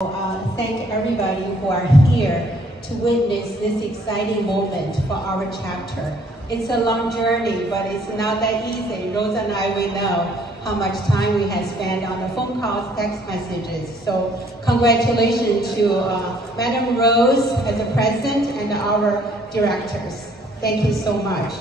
Thank everybody who are here to witness this exciting moment for our chapter. It's a long journey, but it's not that easy. Rose and I, we know how much time we have spent on the phone calls, text messages. So congratulations to Madam Rose as the president and our directors. Thank you so much.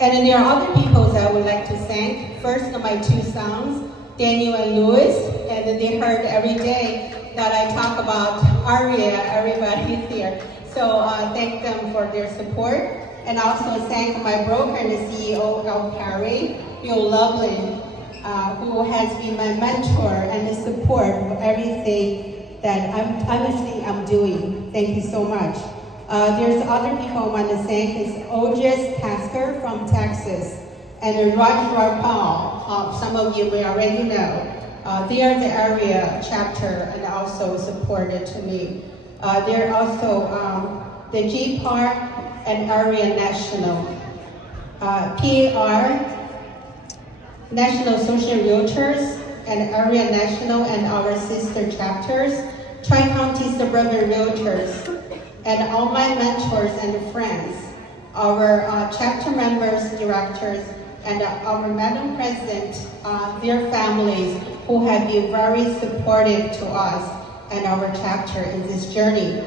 And then there are other people that I would like to thank. First, my two sons, Daniel and Louis, and they heard every day that I talk about AREAA, everybody's here. So thank them for their support. And also thank my broker and the CEO of Perry, Bill Loveland, who has been my mentor and the support for everything that I'm doing. Thank you so much. There's other people I want to thank is Otis Tasker from Texas and Roger Paul. Some of you may already know. They are the AREAA chapter and also supported to me. They're also the G Park and AREAA National. PAR, National Association Realtors, and AREAA National and our sister chapters, Tri-County Suburban Realtors, and all my mentors and friends, our chapter members, directors, and our Madam President, their families who have been very supportive to us and our chapter in this journey.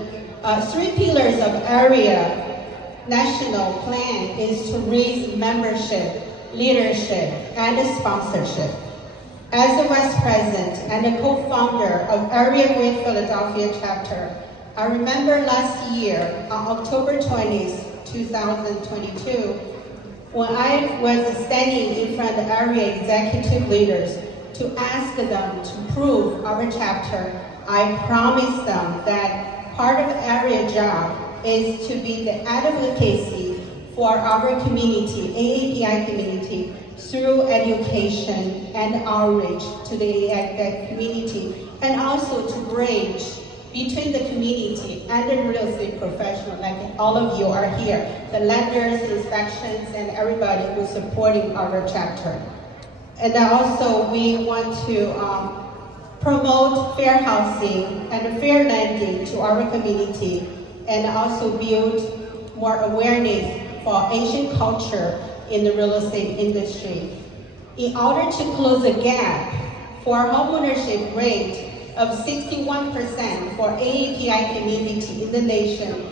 Three pillars of AREAA national plan is to raise membership, leadership, and sponsorship. As the Vice President and the co-founder of AREAA Grater Philadelphia Chapter, I remember last year, on October 20th, 2022, when I was standing in front of AREAA executive leaders to ask them to prove our chapter, I promised them that part of AREAA job is to be the advocacy for our community, AAPI community, through education and outreach to the AAPI community, and also to bridge between the community and the real estate professional, like all of you are here, the lenders, inspections, and everybody who's supporting our chapter. And also we want to promote fair housing and fair lending to our community, and also build more awareness for Asian culture in the real estate industry. In order to close the gap for homeownership rate of 61% for AAPI community in the nation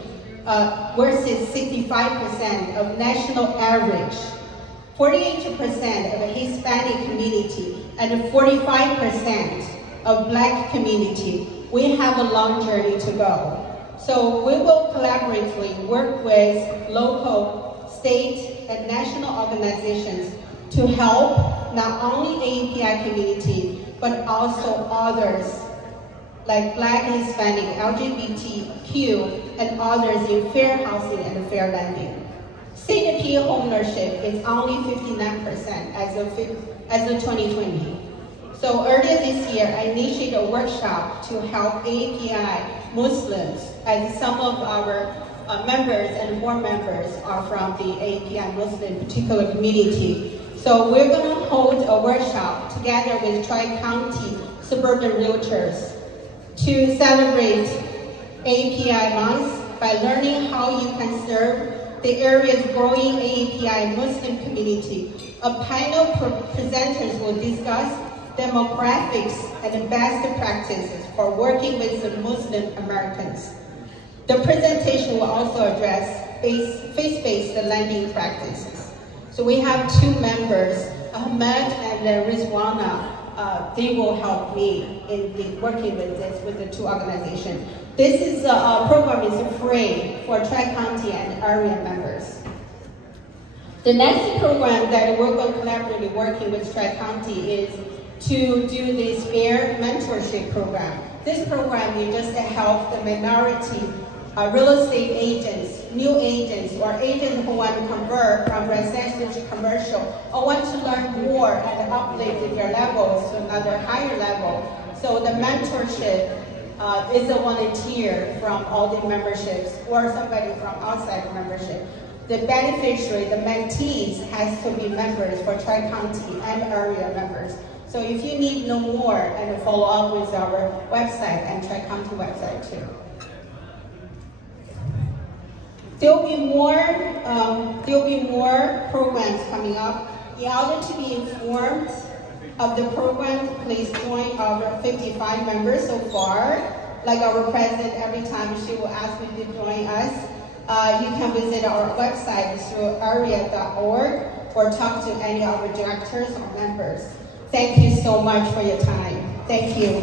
versus 65% of national average, 48% of Hispanic community, and 45% of Black community, we have a long journey to go. So we will collaboratively work with local, state, and national organizations to help not only AAPI community, but also others like Black, Hispanic, LGBTQ, and others in fair housing and fair lending. CIPS ownership is only 59% as of 2020. So earlier this year, I initiated a workshop to help AAPI Muslims, as some of our members and board members are from the AAPI Muslim particular community. So we're going to hold a workshop together with Tri-County Suburban Realtors to celebrate AAPI Month by learning how you can serve the area's growing AAPI Muslim community. A panel of presenters will discuss demographics and best practices for working with the Muslim Americans. The presentation will also address faith-based lending practices. So we have two members, Ahmed and Rizwana. They will help me in working with this, with the two organizations. This is program is free for Tri-County and AREAA members. The next program that we're going to collaboratively working with Tri-County is to do this fair mentorship program. This program will just help the minority real estate agents, new agents, or agents who want to convert from residential to commercial, or want to learn more and uplift their levels to another higher level. So the mentorship is a volunteer from all the memberships or somebody from outside the membership. The beneficiary, the mentees, has to be members for Tri-County and AREAA members. So if you need to know more and follow up with our website and Tri-County website too. There'll be more programs coming up. In order to be informed of the program, please join our 55 members so far. Like our president, every time she will ask me to join us. You can visit our website through AREAA.org or talk to any of our directors or members. Thank you so much for your time. Thank you.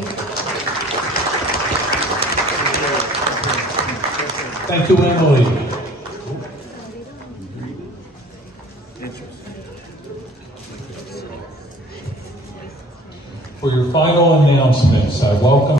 Thank you, Emily. For your final announcements, I welcome